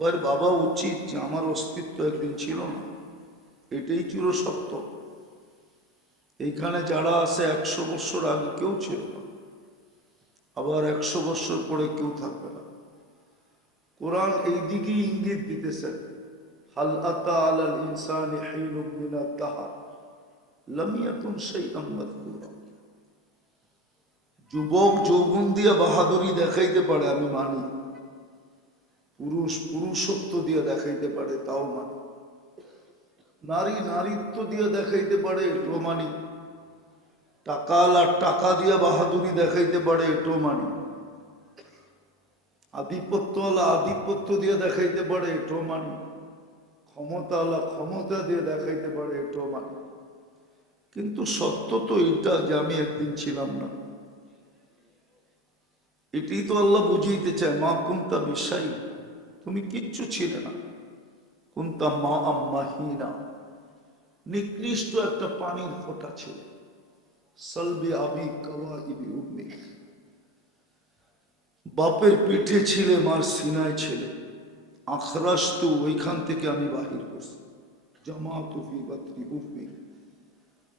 সবার বাবা উচিত যে আমার অস্তিত্ব একদিন ছিল না, এটাই চির সত্য। এইখানে যারা আছে 100 বছর আগে কেউ ছিল না, আবার 100 বছর পরে কেউ থাকবে না। কোরআন এই দিকেই ইঙ্গিত দিতেছেন, হাল আতা আলাল ইনসানি হিনুম মিনাত দাহর লাম ইয়াকুন শাইআন মাযকুরা। যুবক যৌবন দিয়ে বাহাদুরি দেখাইতে পারে, আমি মানি। পুরুষ পুরুষত্ব দিয়ে দেখাইতে পারে, তাও মানি। নারী নারীত্ব দিয়ে দেখাইতে পারে, এটাও মানি। টাকাওয়ালা টাকা দিয়ে বাহাদুরি দেখাইতে পারে, এটাও মানি। আধিপত্যওয়ালা আধিপত্য দিয়ে দেখাইতে পারে, এটাও মানি। ক্ষমতাওয়ালা ক্ষমতা দিয়ে দেখাইতে পারে, এটাও মানি। কিন্তু সত্য তো এটা যে আমি একদিন ছিলাম না। এটাই তো আল্লাহ বুঝাইতে চায়, মা কুন্তা বিশ্বাই, তুমি কিচ্ছু ছিলে না। কুন্তা মা আম্মাহিনা, নিকৃষ্ট একটা পানির ফোঁটা ছিল। সলবে আবি কাওয়া ইবি উম্মি, বাপের পিঠে ছিলে, মার সিনায় ছিলে। আখরাস্তু, ওইখান থেকে আমি বাহির করছি। জামাতু ফি বাতনি উম্মি,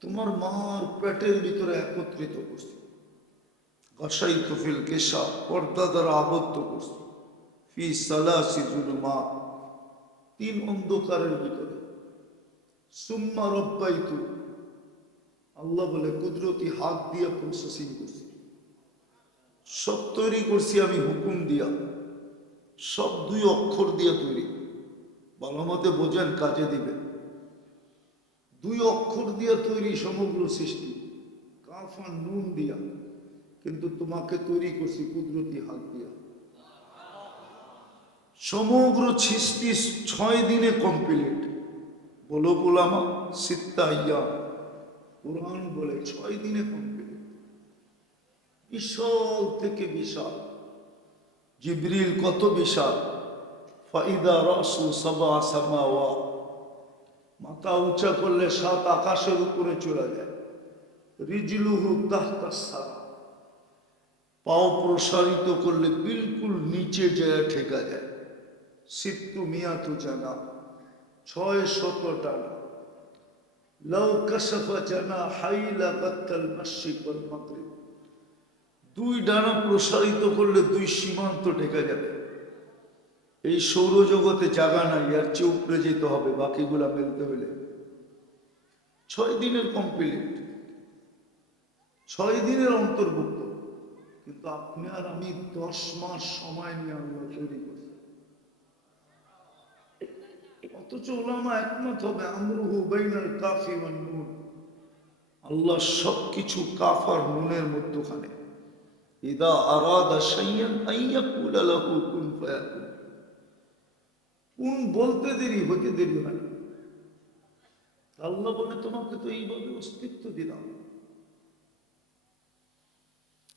তোমার মার পেটের ভিতরে একত্রিত করছি। গাসাইতু ফিল কেশা, পর্দা দ্বারা আবদ্ধ করছি। ফি সালাসি জুলুমাত, 3 অন্ধকারের ভিতরে। সুম্মা রব্বাইতু, আল্লাহ বলে কুদরতি হাত দিয়ে প্রসেসিং করছি। সব তৈরি করছি আমি হুকুম দিয়া, সব 2 অক্ষর দিয়ে তৈরি। ভালো মতে বোঝেন, কাজে দিবে। 2 অক্ষর দিয়ে তৈরি সমগ্র সৃষ্টি, কাফ আর নুন দিয়া। কিন্তু তোমাকে তৈরি করছি কুদরতি হাত দিয়া। সমগ্র সৃষ্টি 6 দিনে কমপ্লিট। বলো গোলামা, সিত্তা আইয়াম, কোরআন বলে 6 দিনে কমপ্লিট। বিশাল থেকে বিশাল। জিবরিল কত বিশাল! ফাইদা রাসু সাবা সামাওয়াত, মাথা উঁচা করলে 7 আকাশের উপরে চলে যায়। রিজলুহু তাহতা সারা, পাও প্রসারিত করলে বিলকুল নিচে যায় ঠেকা যায়। সিত্তু মিয়াতু জানা, 600 টানা। লাউ কাশাফা জানা হাইলা কাত্তাল মাশরিক ওয়াল মাগরিব, 2 ডানা প্রসারিত করলে 2 সীমান্ত ঠেকা যাবে। এই সৌরজগতে জায়গা নাই, আর চেয়ে উপরে যেতে হবে বাকিগুলা মেলতে হলে। 6 দিনের কমপ্লিট, 6 দিনের অন্তর্ভুক্ত। কিন্তু আপনি আর আমি 10 মাস সময় নিয়ে আল্লাহ তৈরি করছি। অথচ উলামা একমত হবে, আমরুহু বাইনাল কাফি ওয়ান নুন, আল্লাহ সবকিছু কাফ আর নুনের মধ্যখানে। ইদা আরাদা শাইয়ান আইয়াকুলা লাহু কুন ফায়াকুন, কোন বলতে দেরি হতে দেরি হয় না। আল্লাহ বলে তোমাকে তো এইভাবে অস্তিত্ব দিলাম।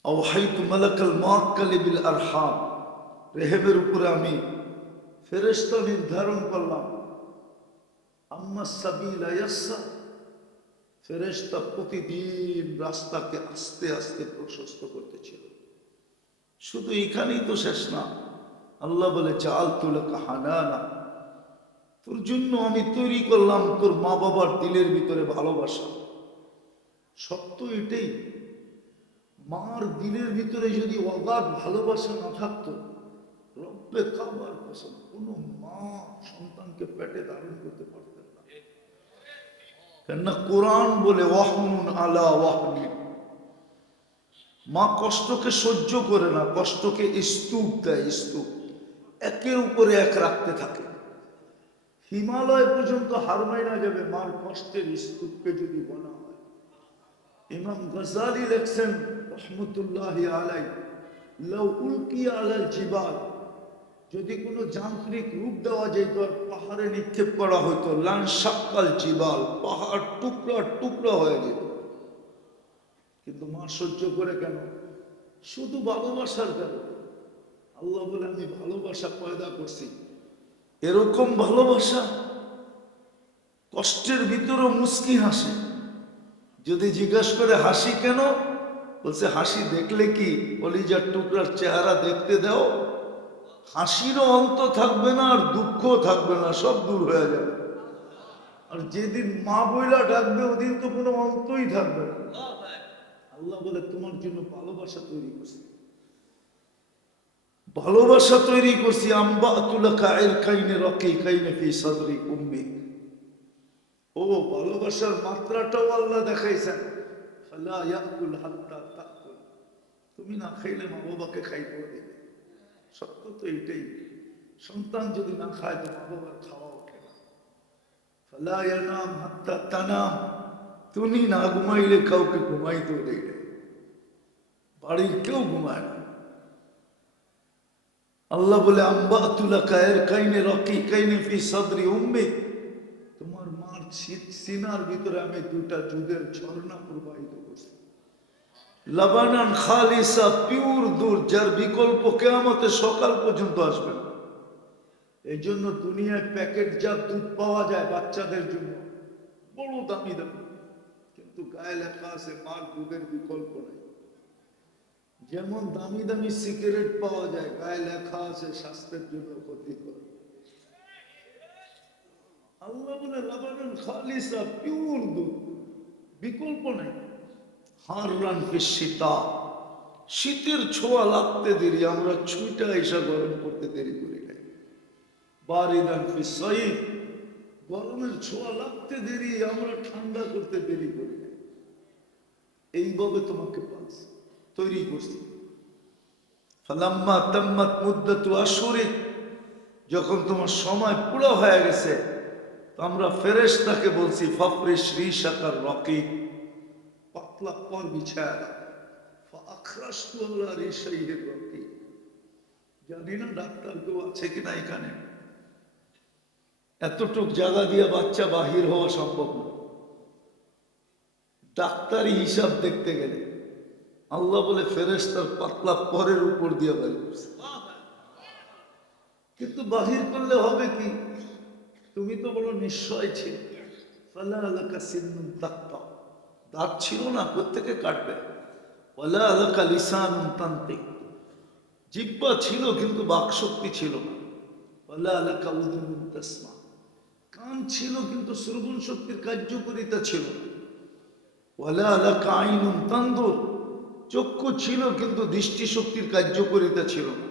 আওহাইতু মালাকাল মুআক্কালি বিল আরহাম, রেহেমের উপরে আমি ফেরেশতা নির্ধারণ করলাম। আম্মা সাবিলা ইয়াসসা, ফেরেশতা প্রতিদিন রাস্তাকে আস্তে আস্তে প্রশস্ত করতেছিল। শুধু এখানেই তো শেষ না। আল্লাহ বলে জাআলতু লাকা হানানা, তোর জন্য আমি তৈরি করলাম তোর মা বাবার দিলের ভিতরে ভালোবাসা। সত্য এটাই, মার দিলের ভিতরে যদি অগাধ ভালোবাসা না থাকতো, রব্বে কাবার কসম, কোনো মা সন্তানকে পেটে ধারণ করতে পারতেন না। কেননা কোরআন বলে ওয়াহনুন আলা ওয়াহনিন, মা কষ্টকে সহ্য করে না, কষ্টকে স্তূপ দেয়। স্তূপ একের উপরে এক রাখতে থাকে। হিমালয় পর্যন্ত হার মাইনা যাবে মার কষ্টের স্তূপকে যদি বলা হয়। ইমাম গজালি লেখছেন রহমতুল্লাহি আলাইহি, লাউ উলকিয়া আলাল জিবাল, যদি কোনো যান্ত্রিক রূপ দেওয়া যেত আর পাহাড়ে নিক্ষেপ করা হতো, লানশাক্কাল জিবাল, পাহাড় টুকরা টুকরা হয়ে যেত। কিন্তু মা সহ্য করে কেন? শুধু ভালোবাসার কারণে। আল্লাহ বলে আমি ভালোবাসা পয়দা করছি। এরকম ভালোবাসা কষ্টের ভিতরেও মুস্কি হাসে। যদি জিজ্ঞাসা করে হাসি কেন, বলছে হাসি দেখলে কি কলিজার টুকরার চেহারা দেখতে দাও, হাসিরও অন্ত থাকবে না আর দুঃখও থাকবে না, সব দূর হয়ে যাবে। আর যেদিন মা বইলা ডাকবে ওদিন তো কোনো অন্তই থাকবে না। আল্লাহ বলে তোমার জন্য ভালোবাসা তৈরি করছি, ভালোবাসা তৈরি করছি। আম্বাতুলাকা ইরকাইনে রাকিকাইনে ফি সাদরি উম্মিক। ও ভালোবাসার মাত্রাটাও আল্লাহ দেখাইছেন। ফালা ইয়াকুল হাত্তা তাকুল, তুমি না খাইলে মা বাবাকে খাইতে দেবে। সত্য তো এটাই, সন্তান যদি না খায় তো মা বাবার খাওয়া ওঠে না। ফালা ইয়ানাম হাত্তা তানাম, তুমি না ঘুমাইলে কাউকে ঘুমাইতেও দেবে। বাড়ির কেউ ঘুমায় না। আল্লাহ বলে আম্বাতুলাকা ইরকাইনে রাকিকাইনে ফি সাদরি উম্মিক, তোমার মার সিনার ভিতরে আমি দুইটা দুধের ঝর্ণা প্রবাহিত করছি। লাবানান খালিসা, পিওর দুধ, যার বিকল্প কিয়ামতে সকাল পর্যন্ত আসবে না। এই জন্য দুনিয়ায় প্যাকেটজাত দুধ পাওয়া যায় বাচ্চাদের জন্য, বড় দামি দামি, কিন্তু গায়ে লেখা আছে মার দুধের বিকল্প নাই। যেমন দামি দামি সিগারেট পাওয়া যায়, গায়ে লেখা আছে স্বাস্থ্যের জন্য ক্ষতিকর। আল্লাহ বলে লাবানান খালিসা, পিওর দুধ, বিকল্প নাই। হাররান ফিস শীতা, শীতের ছোঁয়া লাগতে দেরি, আমরা ছুঁইটা এসা গরম করতে দেরি করি নাই। বারিদান ফিস সাইফ, গরমের ছোঁয়া লাগতে দেরি, আমরা ঠান্ডা করতে দেরি করি নাই। এইভাবে তোমাকে পালছি, তৈরি করছি। ফালাম্মা তাম্মাত মুদ্দাতু আশহুরিক, যখন তোমার সময় পুরো হয়ে গেছে, তো আমরা ফেরেশতাকে বলছি ফাফরিশ রিশাকার রাকিক, পাতলা পর বিছায়া দাও। ফাআখরাজতু আলা রিশাইহির রাকিক, জানি না ডাক্তার কেউ আছে কিনা এখানে, এতটুক জায়গা দিয়ে বাচ্চা বাহির হওয়া সম্ভব না ডাক্তারি হিসাব দেখতে গেলে। আল্লাহ বলে ফেরেশতার পাতলা পরের উপর দিয়ে বাহির করছে। কিন্তু বাহির করলে হবে কি, তুমি তো বলো নিশ্চয় ছিল। ফালা আলাকা সিন্নুন তাক্তা, দাঁত ছিল না, প্রত্যেকে কাটবে। ওয়ালা আলাকা লিসানুন তান্তিক, জিহ্বা ছিল কিন্তু বাকশক্তি ছিল না। ওয়ালা আলাকা উযুনুন তাসমা, কান ছিল কিন্তু শ্রবণ শক্তির কার্যকারিতা ছিল না। ওয়ালা আলাকা আইনুন তানদুর, চক্ষু ছিল কিন্তু দৃষ্টিশক্তির কার্যকারিতা ছিল না।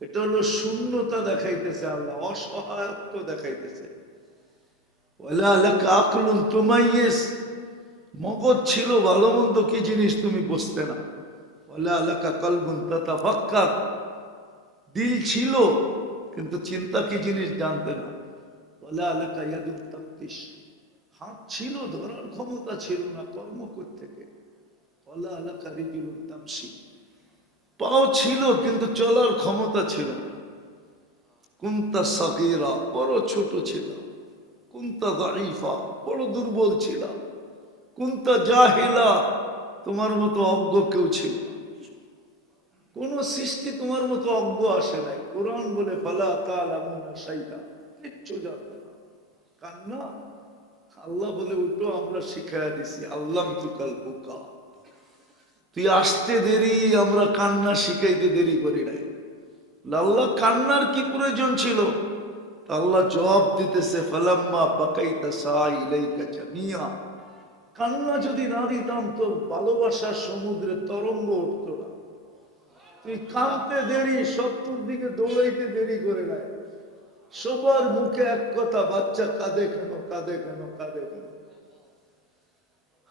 এটা হলো শূন্যতা দেখাইতেছে আল্লাহ, অসহায়ত্ব দেখাইতেছে। ওয়ালা আলাকা আকলুন তুমাইয়িজ, মগজ ছিল, ভালো মন্দ কি জিনিস তুমি বুঝতে না। ওয়ালা আলাকা কলবুন তাতাফাক্কার, দিল ছিল কিন্তু চিন্তা কি জিনিস জানতে না। ওয়ালা আলাকা ইয়াদুন তাফতিশ, হাত ছিল, ধরার ক্ষমতা ছিল না কর্ম করতে থেকে। ওয়ালা আলাকা রিজলুন তামশি, পাও ছিল কিন্তু চলার ক্ষমতা ছিল না। কুনতা সাগীরা, বড় ছোট ছিল। কুনতা দাঈফা, বড় দুর্বল ছিল। কুনতা জাহিলা, তোমার মতো অজ্ঞ কেউ ছিল। কোন সৃষ্টি তোমার মতো অজ্ঞ আসে নাই। কোরআন বলে ফালা তা'লামুনা শাইআ, কিচ্ছু জানতে না। কান্না, আল্লাহ বলে উঠো, আমরা শিখাইয়া দিছি আল্লাম তুকাল বুকা, তুই আসতে দেরি, আমরা কান্না শিখাইতে দেরি করি নাই। আল্লাহ কান্নার কি প্রয়োজন ছিল? আল্লাহ জবাব দিতেছে ফালাম্মা বাকাইতা সাইলাইকা জামিয়া, কান্না যদি না দিতাম তো ভালোবাসার সমুদ্রে তরঙ্গ উঠত না। তুই কাঁদতে দেরি, শত্রুর দিকে দৌড়াইতে দেরি করে নাই। সবার মুখে এক কথা, বাচ্চা কাঁদে কেন, কাঁদে কেন, কাঁদে কেন।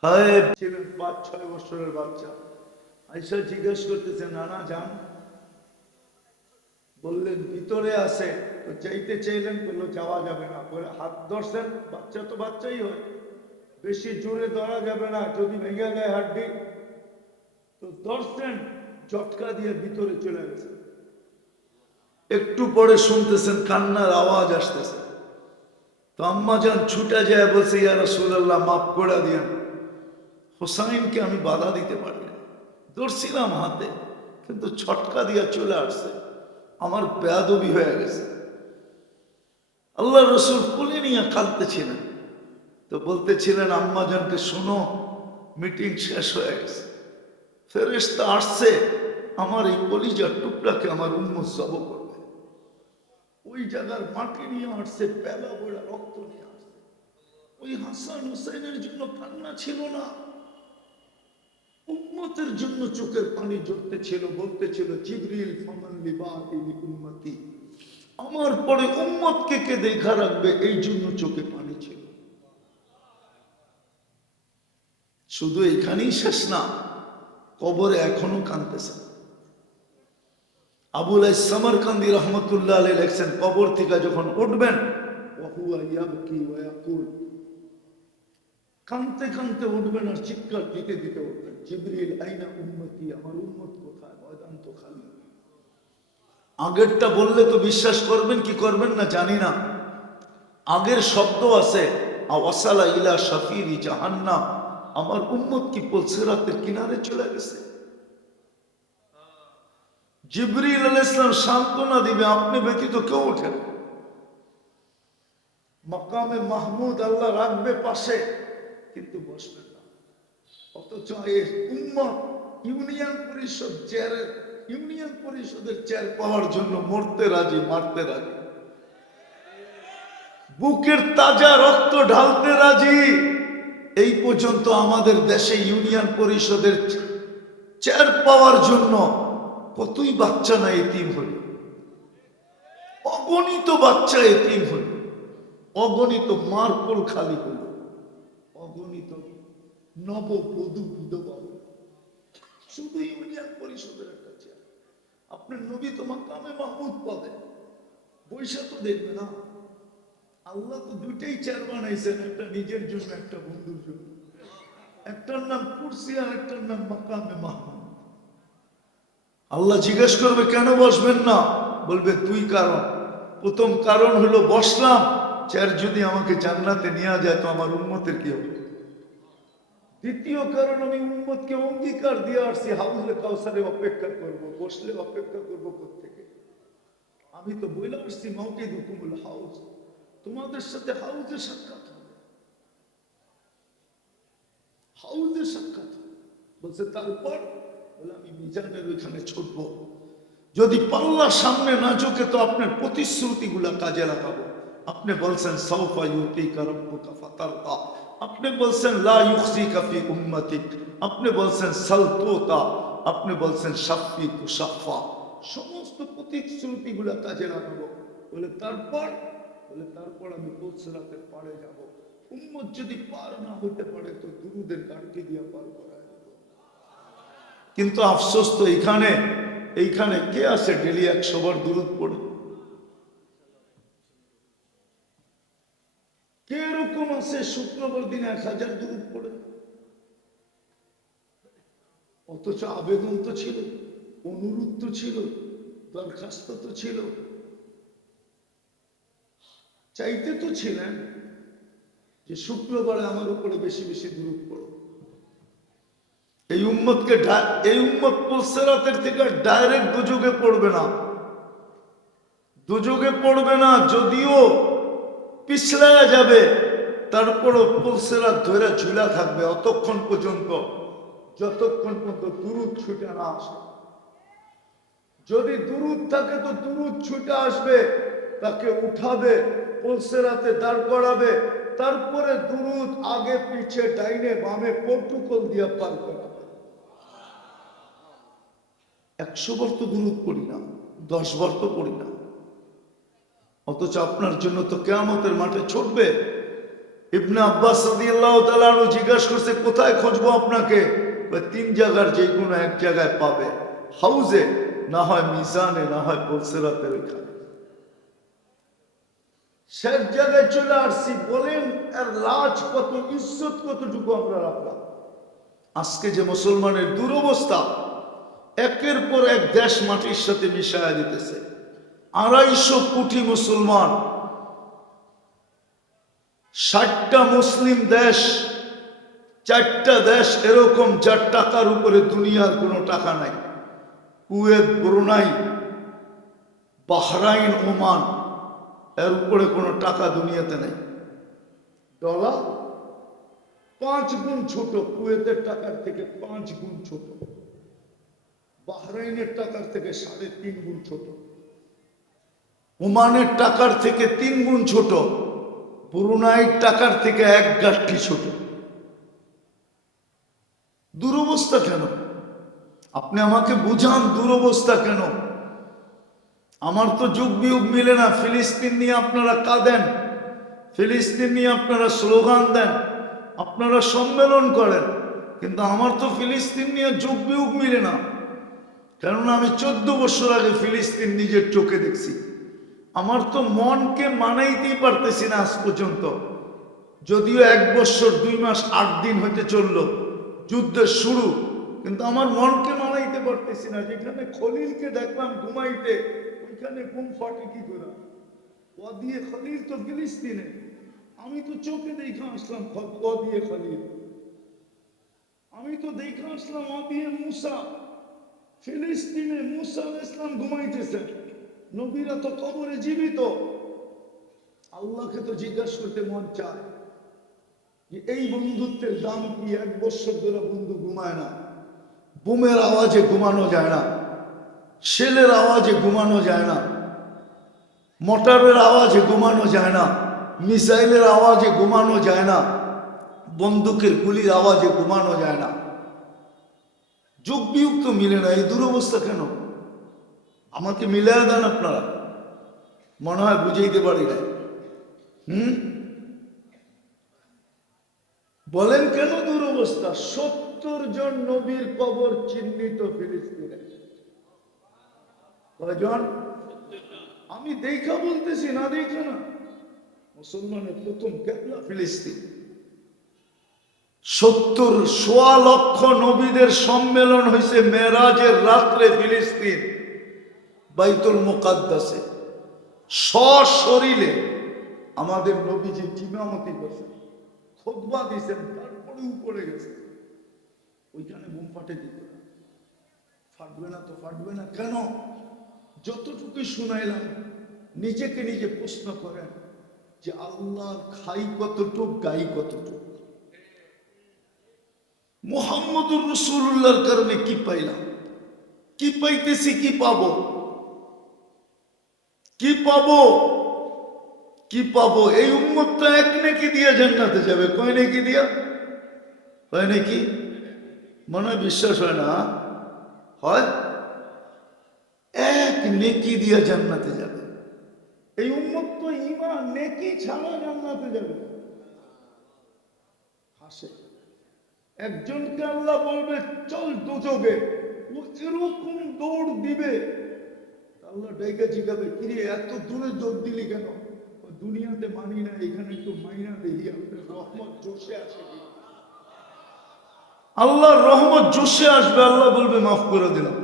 হায় ছিলেন 5-6 বছরের বাচ্চা, আইসা জিজ্ঞেস করতেছে নানা যান, বললেন ভিতরে আছে। তো চাইতে চাইলেন, বললো যাওয়া যাবে না। পরে হাত ধরছেন, বাচ্চা তো বাচ্চাই হয়, বেশি জোরে ধরা যাবে না, যদি ভেঙে যায় হাড্ডি। তো ধরছেন, ঝটকা দিয়ে ভিতরে চলে গেছে। একটু পরে শুনতেছেন কান্নার আওয়াজ আসতেছে। তো আম্মা যান ছুটে যায়, বলছে ইয়া রাসূলুল্লাহ মাফ করে দিয়েন, হোসাইনকে আমি বাধা দিতে পারি না, ধরছিলাম হাতে কিন্তু ছটকা দিয়ে চলে আসছে, আমার বেয়াদবি হয়ে গেছে। আল্লাহ রসুল কোলে নিয়ে কাঁদতেছিলেন। তো বলতেছিলেন আম্মা জানকে শোনো, মিটিং শেষ হয়ে গেছে, ফেরেশতা আসছে, আমার এই কলিজার টুকরাকে আমার উম্মত জব করবে। ওই জায়গার মাটি নিয়ে আসছে, পেলা বড়া রক্ত নিয়ে আসছে। ওই হাসান হুসাইনের জন্য কান্না ছিল না, উম্মতের জন্য চোখের পানি ঝরতে ছিল, বলতে ছিল জিবরিল ফামান লিবাদি উম্মতি, আমার পরে উম্মতকে কে দেখা রাখবে, এই জন্য চোখে পানি ছিল। শুধু এখানেই শেষ না, কবরে এখনো কাঁদতেছে। আবুল সামারকান্দি রহমতুল্লাহ আলাইহি লেখছেন, কবর থেকে যখন উঠবেন কাঁদতে কাঁদতে উঠবেন আর চিৎকার দিতে দিতে উঠবেন, জিবরিল আইনা উম্মতি, আমার উম্মত কোথায়, ময়দান তো খালি। আগেরটা বললে তো বিশ্বাস করবেন কি করবেন না জানি না। আগের শব্দ আছে আওয়াসালা ইলা শাফিরি জাহান্নাম, আমার উম্মত কি পুলসিরাতের কিনারে চলে গেছে। জিবরিল আলাইহিস সালাম সান্ত্বনা দিবে, আপনি ব্যতীত কেউ ওঠেন। মাকামে মাহমুদ আল্লাহ রাখবে পাশে, কিন্তু বসবেন না। অথচ এই উম্মত ইউনিয়ন পরিষদ চেয়ারের, ইউনিয়ন পরিষদের চেয়ার পাওয়ার জন্য মরতে রাজি, মারতে রাজি, বুকের তাজা রক্ত ঢালতে রাজি। এই পর্যন্ত আমাদের দেশে ইউনিয়ন পরিষদের চেয়ার পাওয়ার জন্য কতই বাচ্চা না এতিম হল, অগণিত বাচ্চা এতিম হল, অগণিত মারকোল খালি হল, অগণিত নববধূ বিধবা হল, শুধু ইউনিয়ন পরিষদের একটা চেয়ার। আপনার নবী তো মাকামে মাহমুদ পাবে, পয়সা তো দেখবে না। আল্লাহ তো দুইটাই চেয়ার বানাইছেন, একটা নিজের জন্য, একটা বন্ধুর জন্য। একটার নাম কুরসি আর একটার নাম মাকামে মাহমুদ। আল্লাহ জিজ্ঞেস করবে কেন বসবেন না, বলবে দুই কারণ। প্রথম কারণ হলো বসলাম, চেয়ার যদি আমাকে জান্নাতে নিয়ে যায় তো আমার উম্মতের কি হবে। দ্বিতীয় কারণ, আমি উম্মতকে অঙ্গীকার দিয়ে আসছি হাউজে কাউসারে অপেক্ষা করব, বসলে অপেক্ষা করব কোত্থেকে। আমি তো বলে আসছি মাউকিদুকুমুল হাউজ, তোমাদের সাথে হাউজে সাক্ষাৎ হবে, হাউজে সাক্ষাৎ হবে। বলছে তারপর, বলে আমি মিজানের ওইখানে ছুটব, যদি পাল্লার সামনে না ঝুঁকে তো আপনার প্রতিশ্রুতিগুলা কাজে লাগাবো। আপনি বলছেন সাউফা ইউতিকা রাব্বুকা ফাতারদা, আপনি বলছেন লা ইউখজিকা ফি উম্মাতিক, আপনি বলছেন সালতুতা, আপনি বলছেন শাফি তুশাফা, সমস্ত প্রতিশ্রুতিগুলা কাজে লাগাবো। বলে তারপর, বলে তারপর আমি পুলসিরাতের পাড়ে যাব। উম্মত যদি পার না হতে পারে তো দুরুদের কাঠি দিয়ে পার করায় দেব। কিন্তু আফসোস তো এইখানে কে আছে ডেলি 100 বার দুরুদ পড়ে? কে এরকম আছে শুক্রবার দিনে 1000 দুরুদ পড়ে? অথচ আবেদন তো ছিল, অনুরোধ তো ছিল, দরখাস্ত তো ছিল, চাইতে তো ছিলেন যে শুক্রবারে আমার উপরে বেশি বেশি দুরুদ পড়ো। এই উম্মতকে, এই উম্মত পুলসিরাতের থেকে ডাইরেক্ট দুযোগে পড়বে না, দুযোগে পড়বে না, যদিও পিছলায়া যাবে, তারপরও পুলসিরাত ধরে ঝুলা থাকবে অতক্ষণ পর্যন্ত যতক্ষণ পর্যন্ত দুরুদ ছুটে না আসে। যদি দুরুদ থাকে তো দুরুদ ছুটে আসবে, তাকে উঠাবে, পুলসিরাতে দাঁড় করাবে, তারপরে দুরুদ আগে পিছে ডাইনে বামে প্রটোকল দিয়ে পার করাবে। 100 বার তো দুরুদ পড়ি না, 10 বার তো পড়ি না, অথচ আপনার জন্য তো কিয়ামতের মাঠে ছুটবে। ইবনে আব্বাস রাদিয়াল্লাহু তাআলা আনহু জিজ্ঞাসা করছে কোথায় খুঁজবো আপনাকে? 3 জায়গার যে কোনো এক জায়গায় পাবে, হাউজে, না হয় মিজানে, না হয় পুলসিরাতের ওইখানে। শেষ জায়গায় চলে আসছি, বলেন এর লাজ কত, ইজ্জত কতটুকু আমরা রাখলাম। আজকে যে মুসলমানের দুরবস্থা, একের পর এক দেশ মাটির সাথে মিশায়া দিতেছে। 250 কোটি মুসলমান, 60টা মুসলিম দেশ, 4টা দেশ এরকম যার টাকার উপরে দুনিয়ার কোনো টাকা নাই। কুয়েত, ব্রুনাই, বাহরাইন, ওমান, এর উপরে কোনো টাকা দুনিয়াতে নাই। ডলার 5 গুণ ছোট, কুয়েতের টাকার থেকে 5 গুণ ছোট, বাহরাইনের টাকার থেকে 3.5 গুণ ছোট, ওমানের টাকার থেকে 3 গুণ ছোট, ব্রুনাইয়ের টাকার থেকে 1 গাঁটটি ছোট। দুরবস্থা কেন? আপনি আমাকে বুঝান দুরবস্থা কেন? আমার তো যুগ বিয়োগ মিলে না। ফিলিস্তিন নিয়ে আপনারা কাঁদেন, ফিলিস্তিন নিয়ে আপনারা স্লোগান দেন, আপনারা সম্মেলন করেন, কিন্তু আমার তো ফিলিস্তিন নিয়ে যুগ বিয়োগ মিলে না। কেননা আমি 14 বছর আগে ফিলিস্তিন নিজের চোখে দেখছি। আমার তো মনকে মানাইতেই পারতেছি না আজ পর্যন্ত। যদিও 1 বছর 2 মাস 8 দিন হতে চলল যুদ্ধের শুরু, কিন্তু আমার মনকে মানাইতে পারতেছি না। যেখানে খলিলকে দেখলাম ঘুমাইতে, ওইখানে ঘুম ফাটে কি করে? ওয়াদিয়ে খলিল তো ফিলিস্তিনে, আমি তো চোখে দেখে আসলাম ওয়াদিয়ে খলিল, আমি তো দেখে আসলাম ওয়াদিয়ে মুসা। ফিলিস্তিনে মুসা আলাইহিস সালাম ঘুমাইতেছেন, নবীরা তো কবরে জীবিত। আল্লাহকে তো জিজ্ঞাসা করতে মন চায় যে এই বন্ধুত্বের দাম কি? 1 বছর ধরে বন্ধু ঘুমায় না, বুমের আওয়াজে ঘুমানো যায় না, শেলের আওয়াজে ঘুমানো যায় না, মোটরের আওয়াজে ঘুমানো যায় না, মিসাইলের আওয়াজে ঘুমানো যায় না, বন্দুকের গুলির আওয়াজে ঘুমানো যায় না। যুগ বিয়োগ তো মিলে না, এই দুরবস্থা কেন? আমাকে মিলিয়ে দেন আপনারা, মনে হয় বুঝাইতে পারি না। বলেন কেন দুরবস্থা? 70 জন নবীর কবর চিহ্নিত ফিলিস্তিনে। কয়জন? আমি দেখা বলতেছি, না দেখে না। মুসলমানের প্রথম কেবলা ফিলিস্তিন। 70 লক্ষ নবীদের সম্মেলন হয়েছে মেরাজের রাত্রে ফিলিস্তিন বাইতুল মুকাদ্দাসে। সশরীরে আমাদের নবীজি ইমামতি করছেন, খুতবা দিয়েছেন, তারপরে উপরে গেছে। ওইখানে বুম ফাটে দিত। ফাটবে না তো ফাটবে না কেন? যতটুকু শুনাইলাম, নিজেকে নিজে প্রশ্ন করেন যে আল্লাহর খাই কতটুক, গাই কতটুক? মুহাম্মদুর রাসূলুল্লাহর কারণে কি পাইলাম? কি পাইতেছি? কি পাবো? কি পাবো? কি পাবো? এই উম্মতটা 1 নেকি দিয়ে জান্নাতে যাবে। কয় নেকি দিয়া? কয় নেকি? মনে হয় বিশ্বাস হয় না। হয় 1 নেকি দিয়ে জান্নাতে যাবে। এই উম্মত তো ঈমান নেকি ছাড়া জান্নাতে যাবে। হাসে। একজনকে আল্লাহ বলবে চল দোজখে, ও এরকম দৌড় দিবে, আল্লাহ ডাইকা জিগাবে, কিরে এত দূরে দৌড় দিলি কেন? দুনিয়াতে মানি না, এখানে একটু মাইনা দেখি আপনার রহমত জোশে আসে। আল্লাহর রহমত জোশে আসবে, আল্লাহ বলবে মাফ করে দিলাম।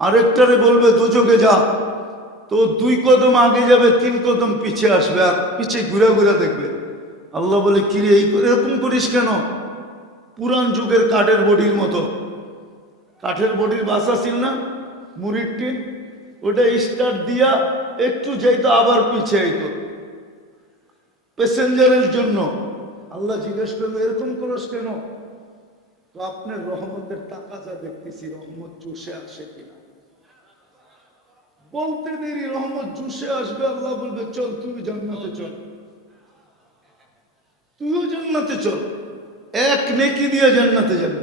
আরেকটারে বলবে দোজখে যা, তো 2 কদম আগে যাবে, 3 কদম পিছিয়ে আসবে, আর পিছিয়ে ঘুরে ঘুরে দেখবে। আল্লাহ বলে কিরে এরকম করিস কেন? পুরান যুগের কাঠের বডির মতো, কাঠের বডির বাসা ছিল না, মুড়ির টিন, ওটা স্টার্ট দিয়া একটু যাইতো আবার পিছিয়ে আইতো প্যাসেঞ্জারের জন্য। আল্লাহ জিজ্ঞেস করবে এরকম করস কেন? তো আপনার রহমতের তাকাজা দেখতেছি, রহমত জোশে আসে কিনা। বলতে দেরি রহমত জোশে আসবে, আল্লাহ বলবে চল তুই জান্নাতে চল, তুইও জান্নাতে চল। 1 নেকি দিয়ে জান্নাতে যাবে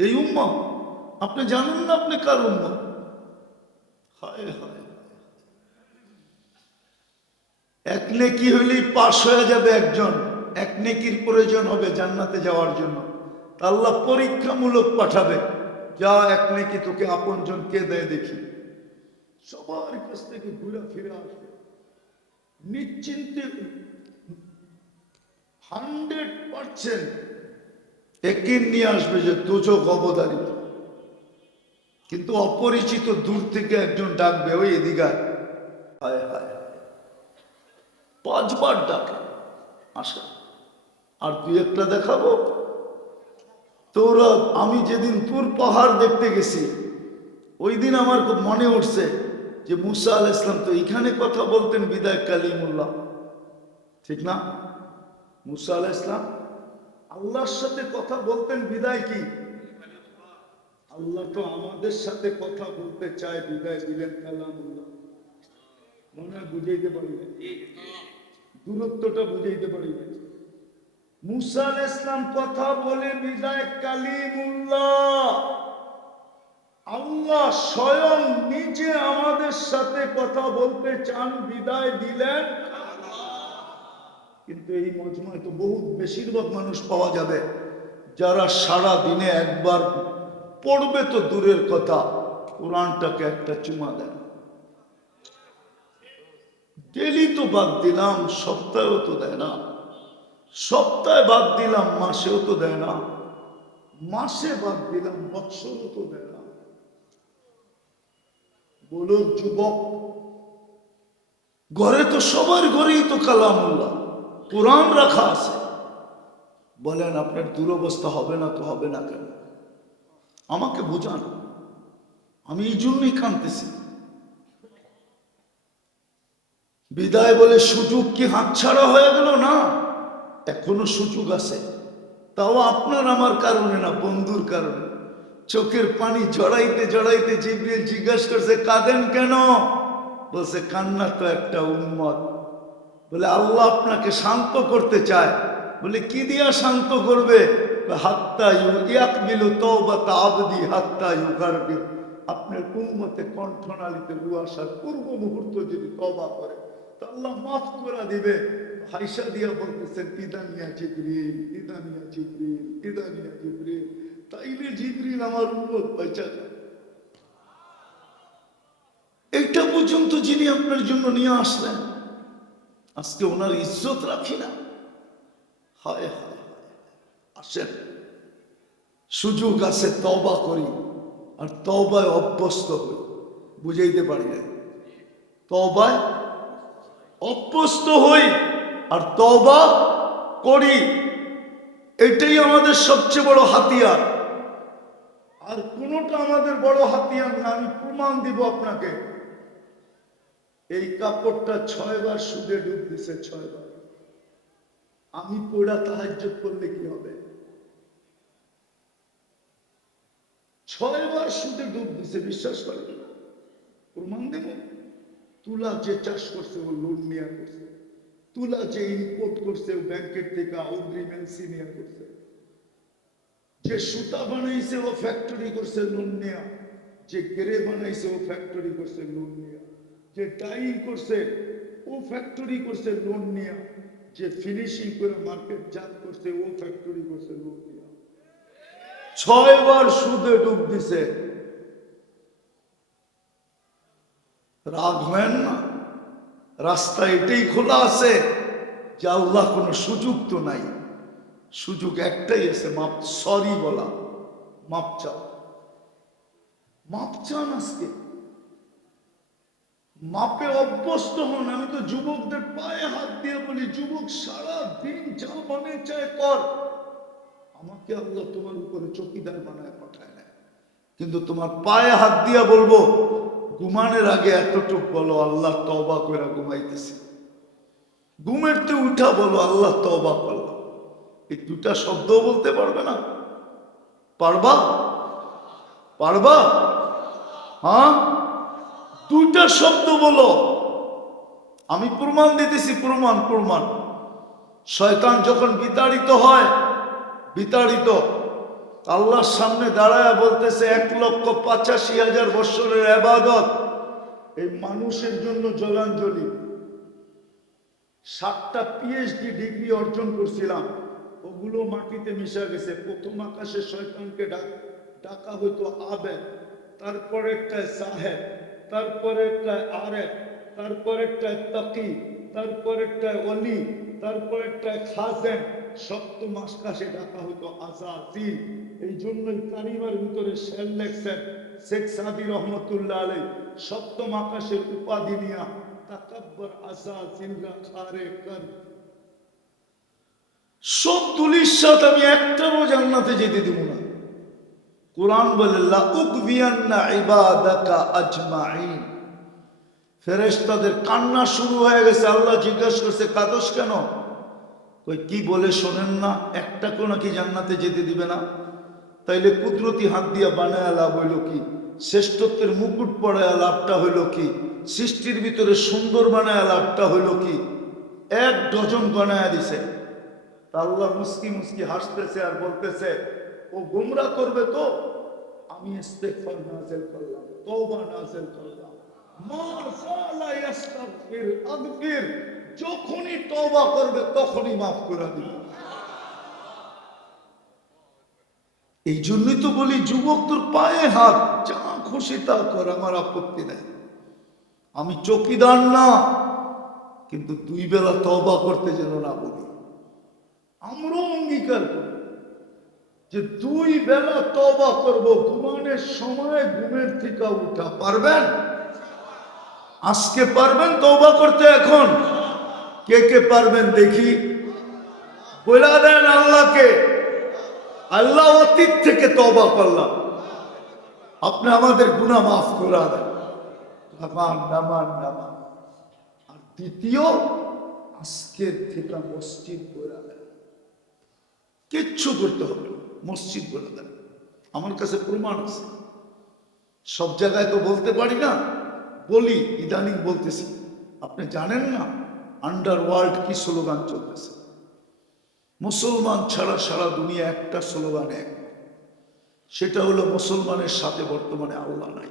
এই উম্মত। আপনি জানেন না আপনি কার উম্মত? হায় হায়, 1 নেকি হইলেই পাশ হয়ে যাবে একজন। 1 নেকির প্রয়োজন হবে জান্নাতে যাওয়ার জন্য। আল্লাহ পরীক্ষামূলক পাঠাবে, যা 1 নেকি তোকে আপনজন কে দেয় দেখি। সবার কাছ থেকে ঘুরে ফিরে আসবে নিশ্চিন্তে, 100% একিন নিয়ে আসবে যে দোজখ অবধারিত। কিন্তু অপরিচিত দূর থেকে একজন ডাকবে, ওই এদিকে। হায় হায়, 5 বার ডাকে, আসা। আর 2-1টা দেখাবো তোরা। আমি যেদিন তুর পাহাড় দেখতে গেছি, ওই দিন আমার খুব মনে উঠছে যে মুসা আলাইহিস সালাম তো এখানে কথা বলতেন বিদায় কালিমুল্লাহ, ঠিক না? মুসা আলাইহিস সালাম আল্লাহর সাথে কথা বলতেন বিদায় কি? আল্লাহ তো আমাদের সাথে কথা বলতে চায়, বিদায় দিলেন কালামুল্লাহ। মনে হয় বুঝাইতে পারি না, দূরত্বটা বুঝাইতে পারি না। মুসা আলাইহিস সালাম কথা বলে বিদায়, কালিমুল্লাহ আল্লাহ স্বয়ং নিজে আমাদের সাথে কথা বলতে চান, বিদায় দিলেন। কিন্তু এই মজমায় তো বহুত বেশিরভাগ মানুষ পাওয়া যাবে যারা সারা দিনে একবার পড়বে তো দূরের কথা, কোরআনটাকে একটা চুমা দেন। ডেলি তো বাদ দিলাম, সপ্তাহেও তো দেয় না, সপ্তাহে বাদ দিলাম মাসেও তো দেয় না, মাসে বাদ দিলাম বৎসরও তো দেয় না। বলো যুবক, ঘরে তো সবার ঘরেই তো কালামুল্লাহ কোরআন রাখা আছে, বলেন আপনার দুরবস্থা হবে না তো হবে না কেন? আমাকে বোঝান, আমি এই জন্যই কাঁদতেছি। বিদায় বলে সুযোগ কি হাতছাড়া হয়ে গেল? না, এখনো সুযোগ আছে, তাও আপনার আমার কারণে না, বন্ধুর কারণে। চোখের পানি জড়াইতে জড়াইতে জিবরিল জিজ্ঞাসা করছে, কাঁদেন কেন? বলছে, কান্না তো একটা উম্মত। বলে, আল্লাহ আপনাকে শান্ত করতে চায়। বলে, কি দিয়া শান্ত করবে? হাত্তা ইয়াকবিলু তাওবাতা আবদি হাত্তা ইউগারবির। আপনার উম্মতে কণ্ঠনালীতে রু আসার পূর্ব মুহূর্ত যদি তওবা করে তো আল্লাহ মাফ করে দিবে। হাইসা দিয়া বলতেছেন, ইদানিয়া জিবরিল, ইদানিয়া জিবরিল, ইদানিয়া জিবরিল। তাইলে জিবরিল আমার উম্মত বাঁচা যায়। এইটা পর্যন্ত যিনি আপনার জন্য নিয়ে আসলেন, আজকে ওনার ইজ্জত রাখি না। হায় হায়, আসেন, সুযোগ আছে, তওবা করি আর তওবায় অভ্যস্ত হই। বুঝাইতে পারি না, তওবায় অভ্যস্ত হই আর তওবা করি, এটাই আমাদের সবচেয়ে বড় হাতিয়ার। আর কোনোটা আমাদের বড় হাতিয়ার না। আমি প্রমাণ দিব আপনাকে। এই কাপড়টা 6 বার সুদে ডুব দিছে, 6 বার। আমি পোড়া তাহাজ্জুদ করলে কি হবে? 6 বার সুদে ডুব দিছে, বিশ্বাস করেন না? প্রমাণ দেব। তুলা যে চাষ করছে ও লোন নিয়ে করছে, তুলা যে ইম্পোর্ট করছে ও ব্যাংকের থেকে অগ্রিম এলসি নিয়ে করছে, যে সুতা বানাইছে ও ফ্যাক্টরি করছে লোন নিয়ে, যে গেরে বানাইছে ও ফ্যাক্টরি করছে লোন নিয়ে, যে ডাইং করছে ও ফ্যাক্টরি করছে লোন নিয়ে, যে ফিনিশিং করে মার্কেট জাত করছে ও ফ্যাক্টরি করছে লোন নিয়ে। 6 বার সুদে ডুব দিছে। রাখবেন না, রাস্তা এটাই খোলা আছে যে আল্লাহ কোনো সুযোগ তো নাই, সুযোগ একটাই আছে, মাপ, সরি বলা, মাপ চাও, মাপ চান। আজকে মাপে অভ্যস্ত হন। আমি তো যুবকদের পায়ে হাত দিয়ে বলি, যুবক সারা দিন যা মনে চায় কর, আমাকে আল্লাহ তোমার উপরে চৌকিদার বানায় পাঠায় না, কিন্তু তোমার পায়ে হাত দিয়া বলবো, ঘুমানোর আগে এতটুক বলো, আল্লাহ তওবা করে ঘুমাইতেছি। ঘুমের তে উঠা বলো, আল্লাহ তওবা করলাম। এই দুটা শব্দ বলতে পারবে না? পারবা? পারবা? হ্যাঁ, দুইটা শব্দ বলো। আমি প্রমাণ দিতেছি, প্রমাণ প্রমাণ। শয়তান যখন বিতাড়িত হয়, বিতাড়িত আল্লাহর সামনে দাঁড়ায় বলতেছে, 1,85,000 বৎসরের ইবাদত এই মানুষের জন্য জলাঞ্জলি। 7টা PhD ডিগ্রি অর্জন করছিলাম, ওগুলো মাটিতে মিশা গেছে। প্রথম আকাশে শয়তানকে ডাকা হইতো আবেদ, তারপরেরটায় সাহেব, তারপরেরটায় আরেফ, তারপরেরটায় তাকি, তারপরেরটায় অলি, তারপরেরটায় খাজেন, 7ম আকাশে ডাকা হইতো আজাজিল। এই জন্যই কারিমার ভিতরে শের লেখছেন শেখ সাদি রহমতুল্লাহ আলাই, 7ম আকাশের উপাধি নিয়া তাকাব্বর আজাজিল খারে কর। সব দুলির সাথে আমি একটারও জান্নাতে যেতে দিব না। কোরআন বলে, লা উকবিয়ান্না ইবাদাকা আজমাইন। ফেরেশতাদের কান্না শুরু হয়ে গেছে। আল্লাহ জিজ্ঞাসা করছে, কাঁদস কেন? কই, কি বলে শোনেন না? একটা কোন কি জান্নাতে যেতে দিবে না? তাইলে কুদরতি হাত দিয়া বানায় লাভ হইল কি? শ্রেষ্ঠত্বের মুকুট পড়ায় লাভটা হইল কি? সৃষ্টির ভিতরে সুন্দর বানায়, লাভটা হইল কি 1 ডজন বানায় দিছে। তা আল্লাহ মুস্কি মুস্কি হাসতেছে আর বলতেছে, ও গুমরা করবে তো আমি ইস্তেগফার নাযিল করলাম, তওবা নাযিল করলাম। মা যালা ইস্তাগফির আগফির, যখনই তওবা করবে তখনই মাফ করে দিব। এই জন্যই তো বলি যুবক তোর পায়ে হাত, যা খুশি তা কর, আমার আপত্তি নাই। আমি চৌকিদার না, কিন্তু 2 বেলা তওবা করতে যেন না বলি। আমরাও অঙ্গীকার করি যে 2 বেলা তওবা করব, ঘুমানোর সময় ঘুমের থেকে উঠা। পারবেন? আজকে পারবেন তওবা করতে? এখন কে কে পারবেন দেখি, বলে দেন আল্লাহকে, আল্লাহ অতীত থেকে তওবা করলাম, আপনি আমাদের গুনাহ মাফ করে দেন। নামান। আর দ্বিতীয়, আজকের থেকে মসজিদ করে দেন, কিচ্ছু করতে হবে, মসজিদ করে দেন। আমার কাছে প্রমাণ আছে, সব জায়গায় তো বলতে পারি না, বলি, ইদানিং বলতেছি। আপনি জানেন না আন্ডারওয়ার্ল্ড কি স্লোগান চলতেছে? মুসলমান ছাড়া সারা দুনিয়া একটা স্লোগান এক, সেটা হলো মুসলমানের সাথে বর্তমানে আল্লাহ নাই।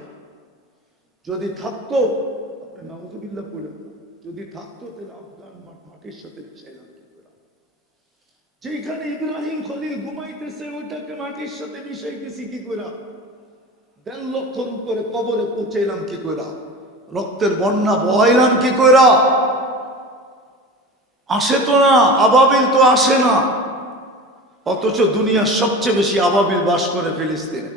যদি থাকতো, আপনি নাউযুবিল্লাহ বলেন, যদি থাকতো তাহলে আফগান মাটির সাথে মিশাইলাম কি করে? যেখানে ইব্রাহিম খলিল ঘুমাইতেছে ওইটাকে মাটির সাথে মিশাইতেছি কি করে? 1.5 লক্ষর উপরে কবরে পৌঁছাইলাম কি করে? রক্তের বন্যা বহাইলাম কি করে? আসে তো না, আবাবিল তো আসে না। অথচ দুনিয়ার সবচেয়ে বেশি আবাবিল বাস করে ফিলিস্তিনে,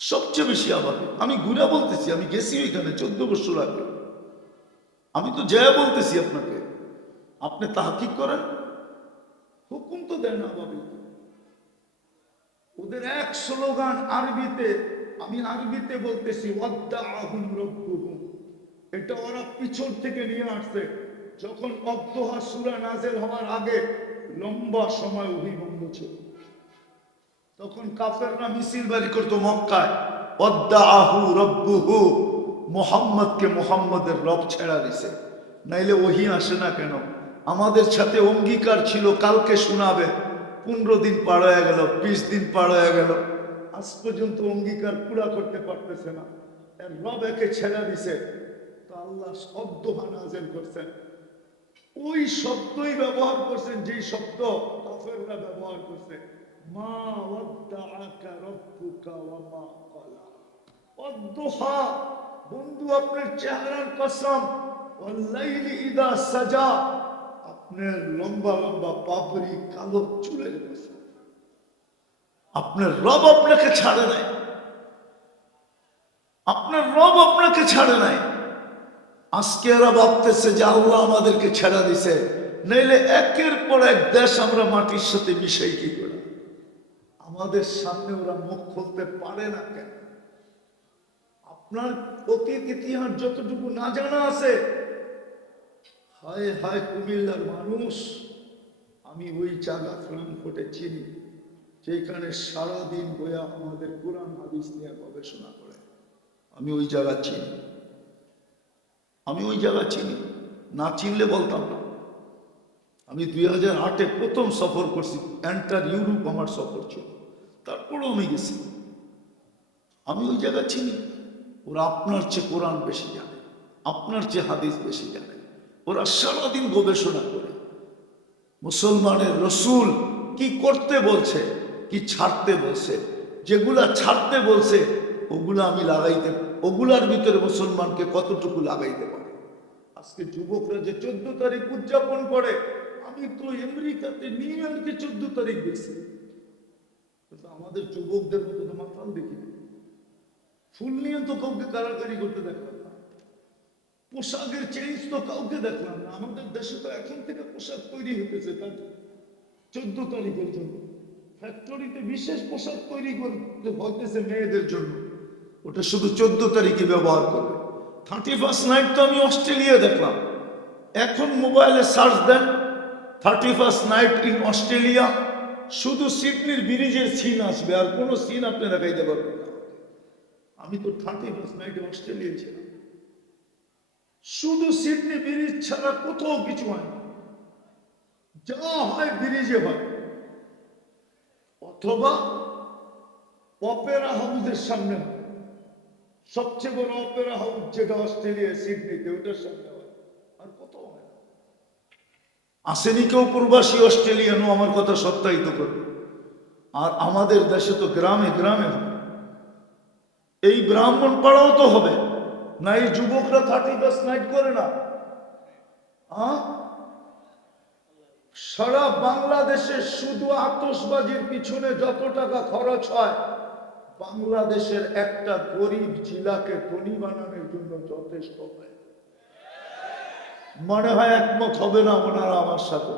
সবচেয়ে বেশি আবাবিল। আমি ঘুরে বলতেছি, আমি গেছি ওইখানে 14 বছর আগে। আমি তো জয়া বলতেছি আপনাকে, আপনি তাহকিক করেন, হুকুম তো দেন না আবাবিল। ওদের এক স্লোগান আরবিতে, আমি আরবিতে বলতেছি, ওয়াদ্দাআহুম রাব্বুহুম। এটা ওরা পিছন থেকে নিয়ে আসছে। যখন অদ্দোহা সূরা নাযিল হওয়ার আগে লম্বা সময় ওহী বন্ধ ছিল, তখন কাফেররা মিছিল বাড়ি করতো মক্কায়, ওয়াদ্দাআহু রাব্বুহু, মুহাম্মদকে মুহাম্মদের রব ছেড়া দিছে, নাইলে ওহী আসে না কেন? আমাদের সাথে অঙ্গীকার ছিল কালকে শোনাবে, 15 দিন পার হয়ে গেল, 20 দিন পার হয়ে গেল, আজ পর্যন্ত অঙ্গীকার পুরা করতে পারতেছে না। এর রব একে ছেড়া দিছে, তো আল্লাহ অদ্দোহা নাযিল করছেন। ওই শব্দই ব্যবহার করছেন যেই শব্দ কাফেররা ব্যবহার করছে, মা ওয়াদ্দাআকা রাব্বুকা ওয়া মা ক্বালা। ওয়াদ্দোহা, বন্ধু আপনার চেহারার কসম, ওয়াল লাইলি ইযা সাজা, আপনার লম্বা লম্বা পাপড়ি, কালো চুলের কসম। আপনার রব আপনাকে ছাড়ে নাই, আপনার রব আপনাকে ছাড়ে নাই। আজকে এরা ভাবতেছে যে আল্লাহ আমাদেরকে ছেড়া দিছে, নইলে একের পর এক দেশ আমরা মাটির সাথে মিশাই কি করে? আমাদের সামনে ওরা মুখ খুলতে পারে না কেন? আপনার অতীত ইতিহাস যতটুকু না জানা আছে, হায় হায় কুমিল্লার মানুষ, আমি ওই জায়গা ফ্রাঙ্কফুর্টে চিনি, যেখানে সারাদিন বইয়া আমাদের কোরআন হাদিস নিয়ে গবেষণা করে। আমি ওই জায়গা চিনি, আমি ওই জায়গা চিনি, না চিনলে বলতাম না। আমি 2008-এ প্রথম সফর করছি, এন্টার ইউরোপ আমার সফর ছিল, তারপরেও আমি গেছি। আমি ওই জায়গা চিনি। ওরা আপনার চেয়ে কোরআন বেশি জানে, আপনার চেয়ে হাদিস বেশি জানে। ওরা সারাদিন গবেষণা করে মুসলমানের রসুল কি করতে বলছে, কি ছাড়তে বলছে। যেগুলা ছাড়তে বলছে ওগুলা আমি লাগাইতে, ওগুলার ভিতরে মুসলমানকে কতটুকু লাগাইতে পারে। আজকে যুবকরা যে 14 তারিখ উদযাপন করে, আমি তো আমেরিকাতে নিউ ইয়র্কে 14 তারিখ দেখছি, কিন্তু আমাদের যুবকদের মতো তো মাতাল দেখি না। ফুল নিয়ে তো কাউকে কারাকারি করতে দেখলাম না, পোশাকের চেঞ্জ তো কাউকে দেখলাম না। আমাদের দেশে তো এখন থেকে পোশাক তৈরি হতেছে, তার 14 তারিখের জন্য ফ্যাক্টরিতে বিশেষ পোশাক তৈরি করতে হইতেছে মেয়েদের জন্য, ওটা শুধু 14 তারিখে ব্যবহার করবে। 31st নাইট তো আমি অস্ট্রেলিয়া দেখলাম, এখন মোবাইলে সার্চ দেন 31st নাইট ইন অস্ট্রেলিয়া, শুধু সিডনির ব্রিজের সিন আসবে, আর কোনো সিন আপনি দেখাইতে পারবেন না। আমি তো 31st নাইটে অস্ট্রেলিয়া ছিলাম, শুধু সিডনি ব্রিজ ছাড়া কোথাও কিছু হয় না, যা হয় ব্রিজে হয়, অথবা অপেরা হাউসের সামনে হয়। সবচেয়ে বড় অপেরা হাউস যেটা অস্ট্রেলিয়া সিডনিতে, ওটার সামনে হয়, আর কোথাও হয় না। আসেনি কেউ প্রবাসী অস্ট্রেলিয়ানও আমার কথা সত্যায়িত করবে। আর আমাদের দেশে তো গ্রামে গ্রামে হয়। এই ব্রাহ্মণ পাড়াও তো হবে না, এই যুবকরা 30 নাইট করে না? সারা বাংলাদেশে শুধু আতশবাজির পিছনে যত টাকা খরচ হয়, বাংলাদেশের একটা গরিব জেলাকে ধনী বানানোর জন্য যথেষ্ট হয়। মনে হয় একমত হবে না ওনারা আমার সাথে?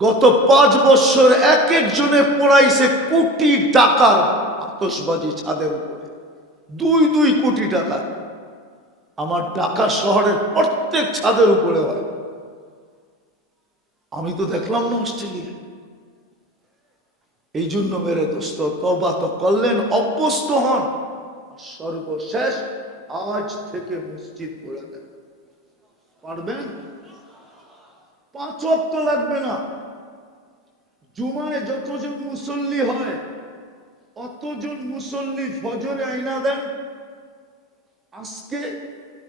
গত 5 বছর এক একজনে পড়াইছে কোটি টাকার আতশবাজি ছাদের উপরে, 2 কোটি টাকা। আমার ঢাকা শহরের প্রত্যেক ছাদের উপরে হয়। আমি তো দেখলাম না অস্ট্রেলিয়া। এই জন্য মেরে দোস্ত, তওবা তো করলেন, অভ্যস্ত হন, সর্বশেষ আজ থেকে মসজিদ পড়ে দেন। পারবেন? 5 ওয়াক্ত লাগবে না। জুমায় যতজন মুসল্লি হয় অতজন মুসল্লি ফজরে আইনা দেন। আজকে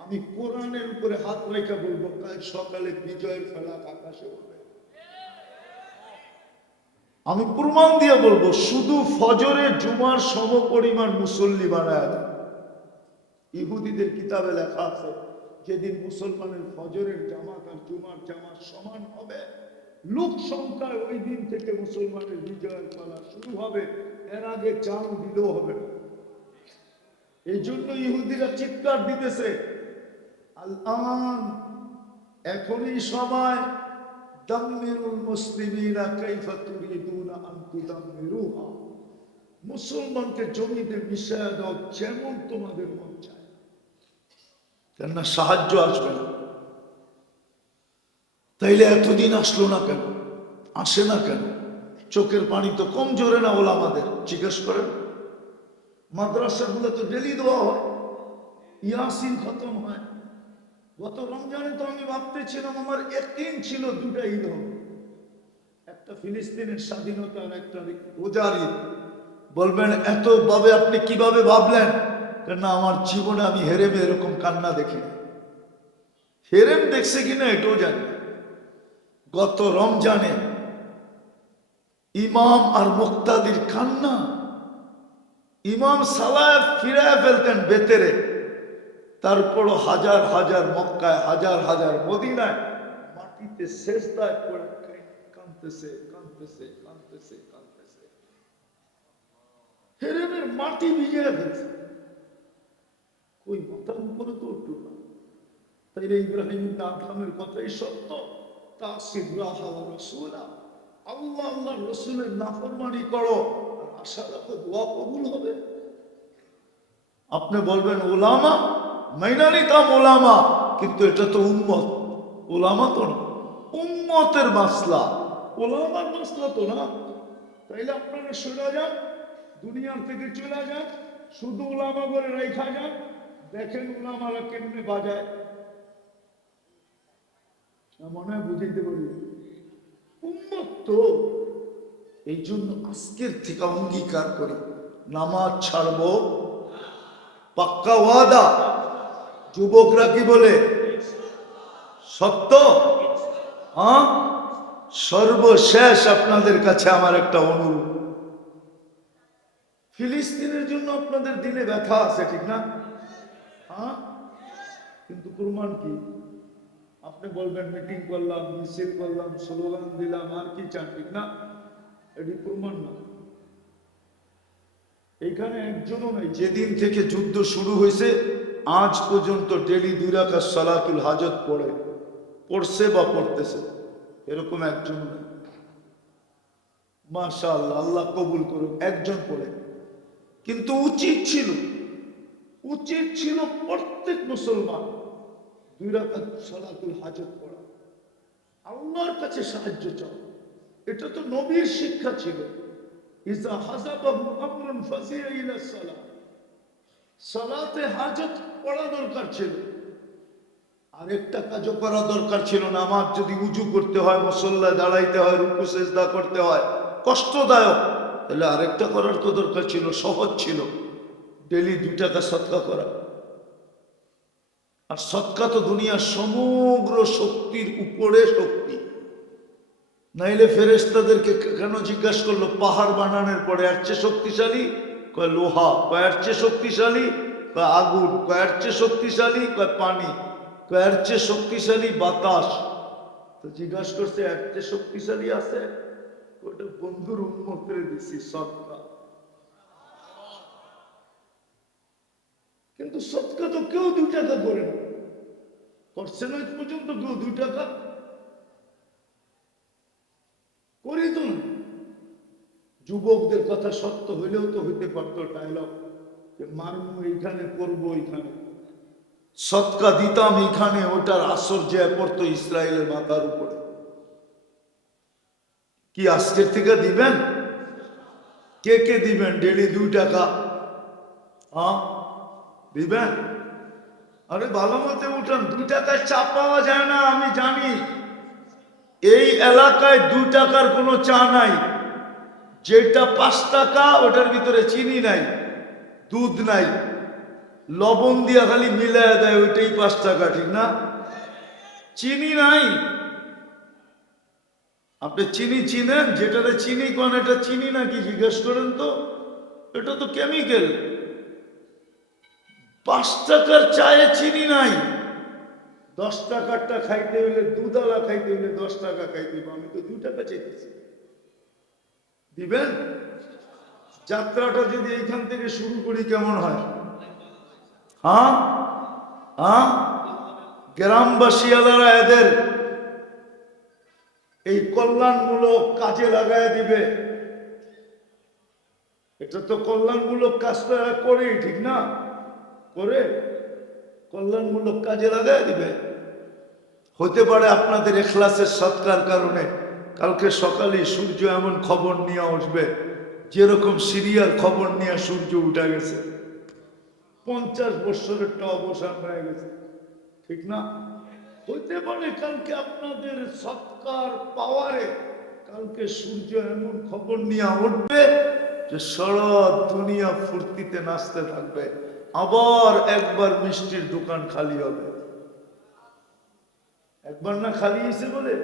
আমি কোরআনের উপরে হাত রেখে বলবো, কাল সকালে বিজয়ের ফেলা আকাশে উঠবে। আমি প্রমাণ দিয়ে বলবো, শুধু ফজরে জুমার সমপরিমাণ মুসল্লি বানায় দেন। ইহুদিদের কিতাবে লেখা আছে, যেদিন মুসলমানের ফজরের জামাত আর জুমার জামাত সমান হবে, লোক সংখ্যায় ওই দিন থেকে মুসলমানের বিজয়ের খেলা শুরু হবে। এর আগে চাঁদ দিলেও হবে না। এই জন্য ইহুদিরা চিৎকার দিতেছে, আল-আন, এখনই সময়, দাম্মিরুল মুসলিমিনা কাইফা তুরিদুনা আন তুদাম্মিরুহা, মুসলমানকে জমিতে মিশিয়ে দাও যেমন তোমাদের মন চায়। কেননা সাহায্য আসবে না। তাইলে এতদিন আসলো না কেন? আসে না কেন? চোখের পানি তো কম জোরে না ওলামাদের? জিজ্ঞেস করেন। মাদ্রাসাগুলো তো ডেলি দেওয়া হয়, ইয়াসিন খতম হয়। গত রমজানে তো আমি ভাবতেছিলাম আমার একদিন ছিল 2টা ঈদ হবে, একটা ফিলিস্তিনের স্বাধীনতা আর একটা রোজার ঈদ। বলবেন এত ভাবে আপনি কিভাবে ভাবলেন? কেননা আমার জীবনে আমি হেরেমে এরকম কান্না দেখিনি। হেরেম দেখছে কিনা এটাও জানি। গত রমজানে ইমাম আর মুক্তাদির কান্না, ইমাম সালাহ ফিরায় ফেলতেন বেতেরে, তারপরও হাজার হাজার মক্কায়, হাজার হাজার মদিনায় মাটিতে সেজদায় পড়ে কাঁদতেছে কাঁদতেছে কাঁদতেছে কাঁদতেছে। হেরেমের মাটি ভিজিয়ে ফেলছে, ওই মাথার উপরে তো উঠল না। তাইলে ইব্রাহিম আদমের কথাই সত্য, আল্লাহ আল্লাহ রসুলের নাফরমানি করো আর আশা রাখো দোয়া কবুল হবে। আপনি বলবেন ওলামা, মাইনা নিতাম ওলামা, কিন্তু এটা তো উম্মত, ওলামা তো না, উম্মতের মাসলা, ওলামার মাসলা তো না। তাইলে আপনারা সরে যান, দুনিয়ার থেকে চলে যান, শুধু ওলামা করে রেখা যান, দেখেন ওলামারা কেমনে বাজায়। মনে হয় বুঝাইতে পারি, উম্মত তো। এই জন্য আজকের থেকে অঙ্গীকার করি, নামাজ ছাড়বো, পাক্কা ওয়াদা। যুবকরা কি বলে? সত্য। হ্যাঁ, সর্বশেষ আপনাদের কাছে আমার একটা অনুরোধ, ফিলিস্তিনের জন্য আপনাদের দিলে ব্যথা আছে, ঠিক না? হ্যাঁ, কিন্তু প্রমাণ কি? আপনি বলবেন মিটিং করলাম, মিছিল করলাম, স্লোগান দিলাম, আর কি চান, ঠিক না? এটি প্রমাণ না। এখানে একজনও নাই যেদিন থেকে যুদ্ধ শুরু হয়েছে আজ পর্যন্ত ডেলি 2 রাকাত সালাতুল হাজত পড়ছে বা পড়তেছে, এরকম একজন নাই। মাশাআল্লাহ, আল্লাহ কবুল করুন, একজন পড়ে। কিন্তু উচিত ছিল প্রত্যেক মুসলমান 2 রাকাত সালাতুল হাজত পড়া, আল্লাহর কাছে সাহায্য চাও। এটা তো নবীর শিক্ষা ছিল, ইজা হাযাবাহু আমরুন ফাজিয়া ইলা সালাহ, সালাতে হাজত পড়া দরকার ছিল, আরেকটা কাজও করা দরকার ছিল। নামাজ যদি উজু করতে হয়, মুসল্লায় দাঁড়াইতে হয়, রুকু সেজদা করতে হয়, কষ্টদায়ক, তাহলে আরেকটা করার তো দরকার ছিল, সহজ ছিল, ডেলি 2 টাকা সৎকা করা। আর সৎকা তো দুনিয়ার সমগ্র শক্তির উপরে শক্তি। নাইলে ফেরেশতাদেরকে কেন জিজ্ঞাসা করলো পাহাড় বানানোর পরে, এর চেয়ে শক্তিশালী? কয় লোহা। কয় এর চেয়ে শক্তিশালী? কয় আগুন। কয় এর চেয়ে শক্তিশালী? কয় পানি। কয় এর চেয়ে শক্তিশালী বাতাস। তো জিজ্ঞাসা করছে এর চেয়ে শক্তিশালী আছে? ওটা বন্ধুর উন্মুক্ত দিছি সৎকা। কিন্তু সৎকা তো কেউ 2 টাকা করে না, করছে না পর্যন্ত কেউ 2 টাকা করি তো না। যুবকদের কথা সত্য হইলেও তো হইতে পারতো ডায়লগ, যে মারমু এইখানে, করবো এইখানে, সৎকা দিতাম এইখানে, ওটার আসর যে পড়তো ইসরায়েলের মাথার উপরে। কি আজকের থেকে দিবেন? কে কে দিবেন ডেলি 2 টাকা? হ্যাঁ দিবেন? আরে ভালো মতে উঠান, 2 টাকার চা পাওয়া যায় না, আমি জানি। এই এলাকায় 2 টাকার কোনো চা নাই। যেটা 5 টাকা ওটার ভিতরে চিনি নাই, দুধ নাই, লবণ দিয়া খালি মিলায় দেয়, ওইটাই 5 টাকা, ঠিক না? চিনি নাই। আপনি চিনি চিনেন? যেটাতে চিনি কোন, এটা চিনি নাকি জিজ্ঞেস করেন তো, এটা তো কেমিক্যাল। 5 টাকার চায়ে চিনি নাই। 10 টাকারটা খাইতে হইলে, দুধালা খাইতে হইলে 10 টাকা খাইতে হবে। আমি তো 2 টাকা চাইতেছি, দিবেন? যাত্রাটা যদি এইখান থেকে শুরু করি কেমন হয়? হ্যাঁ হ্যাঁ, গ্রামবাসীরা এদের এই কল্যাণমূলক কাজে লাগায় দিবে। এটা তো কল্যাণমূলক কাজটা করে, ঠিক না? করে কল্যাণমূলক কাজে লাগায় দিবে। হতে পারে আপনাদের এখলাসের সৎকার কারণে কালকে সকালে সূর্য এমন খবর নিয়ে আসবে, যেরকম সিরিয়াল খবর নিয়ে সূর্য উঠে গেছে, 50 বছরেরটা অবসান হয়ে গেছে, ঠিক না? হইতে পারে কালকে আপনাদের সৎকার পাওয়ারে কালকে সূর্য এমন খবর নিয়ে উঠবে যে সারা দুনিয়া ফুর্তিতে নাচতে থাকবে, আবার একবার মিষ্টির দোকান খালি হবে। একবার না খালি হয়েছে বলে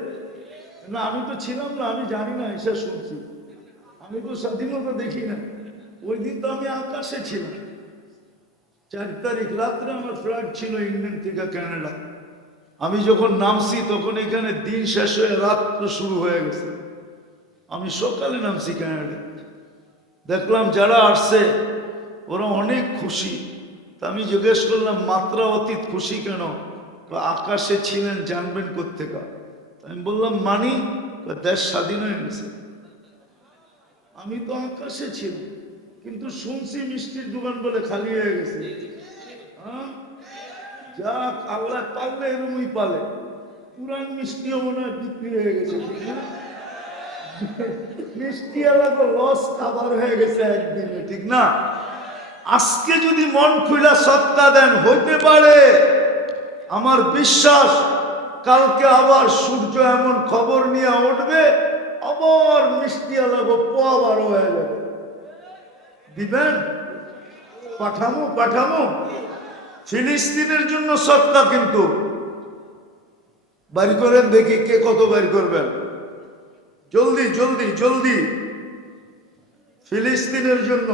না, আমি তো ছিলাম না, আমি জানি না, এসে শুনছি। আমি তো স্বাধীনতা দেখি না। ওই দিন তো আমি আকাশে ছিলাম। 4 তারিখ রাত্রে আমার ফ্লাইট ছিল ইংল্যান্ড থেকে কানাডা। আমি যখন নামছি তখন এখানে দিন শেষ হয়ে রাত্র শুরু হয়ে গেছে। আমি সকালে নামছি কানাডা। দেখলাম যারা আসছে ওরা অনেক খুশি। তা আমি জিজ্ঞেস করলাম মাত্রা অতীত খুশি কেন? আকাশে ছিলেন, জানবেন কোত্থেকা? আমি বললাম মানি, দেশ স্বাধীন হয়ে গেছে। আমি তো আকাশে ছিলাম, কিন্তু শুনছি মিষ্টির দোকান বলে খালি হয়ে গেছে। হ্যাঁ, যাক, আল্লাহ পারলে এরমই পালে। পুরান মিষ্টিও মনে হয় বিক্রি হয়ে গেছে, ঠিক না? মিষ্টি আলাদা লস কাভার হয়ে গেছে একদিনে, ঠিক না? আজকে যদি মন খুলা সৎকা দেন, হইতে পারে, আমার বিশ্বাস, কালকে আবার সূর্য এমন খবর নিয়ে উঠবে, আবার মিষ্টি আলাদা পোয়া 12 হয়ে যাবে। দিবেন? পাঠামো পাঠামো ফিলিস্তিনের জন্য সৎকা, কিন্তু বাড়ি করেন, দেখি কে কত বাড়ি করবেন। জলদি জলদি জলদি ফিলিস্তিনের জন্য